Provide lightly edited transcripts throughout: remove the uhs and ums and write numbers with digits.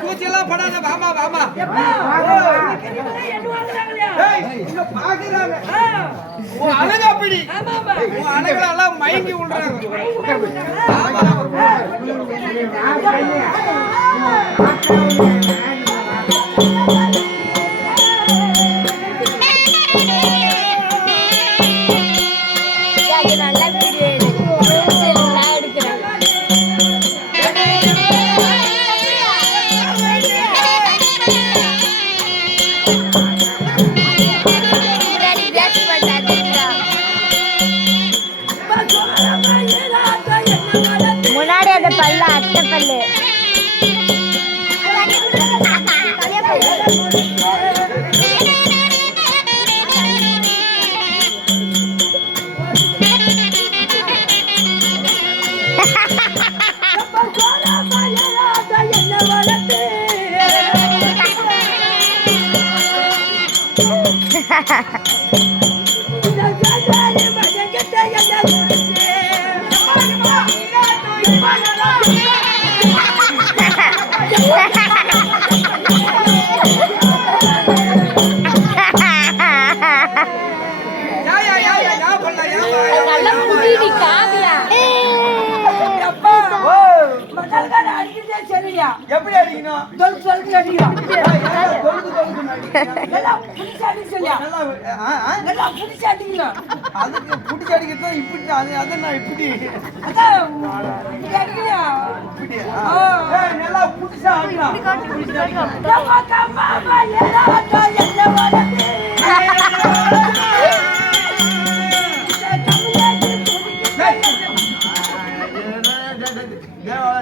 கூச்செல்லாம் படாத வாமா வாமா அழகு அப்படி அழகுலாம் மயங்கி விடுறாங்க. முன்னாடி அந்த பல்லு அட்டை பல்லு எப்படி அடிக்கணும்? அதுக்கு புடிச்சு அடிக்கிறது இப்படி அது நான் இப்படி நல்லா புடிச்சா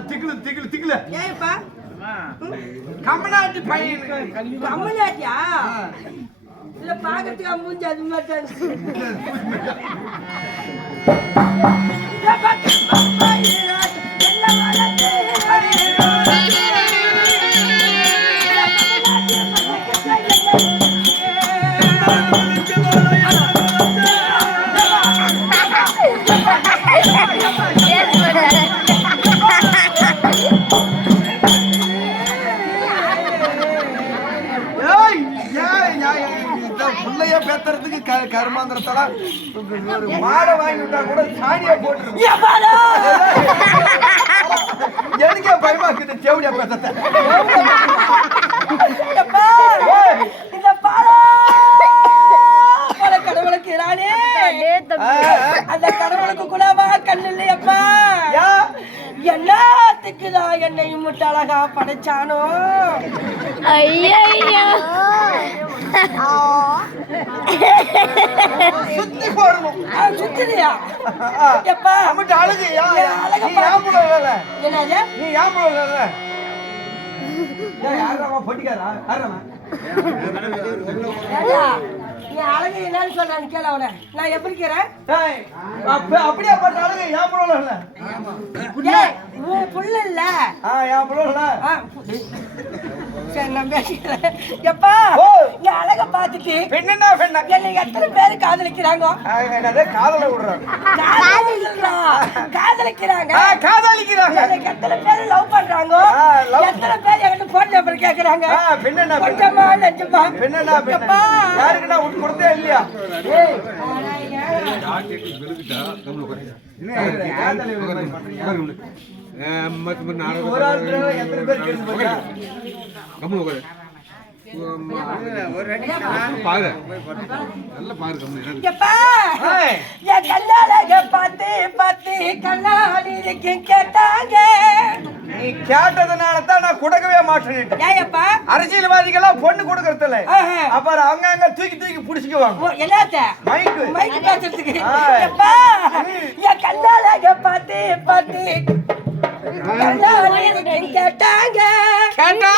திக்குல திக்குல திக்குல ஏப்பா கமலாட்டி பையன் கமலாட்டியா இல்ல பாக்கிறதுக்கு மூஞ்சி அது மாதிரி கருமாந்திரத்தோட ஒரு மாடை வாங்கி விட்டா கூட சாணியை போட்டு எப்பாடா எனக்கே பயமாக்குது செவடியா பேசத்த எப்பா இந்த பாலா பல கடவுளுக்கு ராணே அந்த கடவுளுக்கு கூடவா கண்ணு இல்லையப்பா எல்லாத்துக்குதான் என்னையும் முட்டு அழகா படைச்சானோ ஐயோ சுத்தி போடணும் சுத்திரியா எப்பா அம்மிட்டு அழகு அழகா என்னது நீ யாம்பளம் யாரா பொட்டிக்காரா யாரா நீ அழகு என்னன்னு சொல்றான்னு கேள அவனை நான் எப்படி இருக்கிறேன் அப்படியே பட்ட அழகு யாம்பளம் இல்ல உன் புள்ள இல்ல யாம்பளம் இல்ல சரி நான் பேசிக்கிறேன் எப்பா நீ அழக பாத்துட்டு பெண்ணா பெண்ணா என்னை எத்தனை பேரு காதலிக்கிறாங்க காதல விடுறாங்க காதலிக்கிறாங்க காதலிக்கிறாங்க எனக்கு எத்தனை பேர் லவ் பண்றாங்க எத்தனை பேர் என்கிட்ட போன் நம்பர் கேக்குறாங்க பெண்ணா கொஞ்சமா நெஞ்சமா பெண்ணா எப்பா யாருக்கு நான் உனக்கு கொடுத்தே இல்லையா ஒரு ஆள் எத்தனை பேர் கேட்டு என் கண்ணால பார்த்து பார்த்து கண்ணாடி கேட்டாங்க நீ கேட்டதுனால தான் நான் கொடுக்கவே மாட்டேன் ஏப்பா அரசியல்வாதிகள்லாம் பொண்ணு கொடுக்கறது இல்ல அப்புறம் அங்க தூக்கி தூக்கி புடிச்சுக்குவாங்க எல்லாத்த மைக்கு மைக்கு பேசுறதுக்கு எப்பா என் கண்ணால பார்த்து பார்த்து கண்ணாடி கேட்டாங்க கேட்டா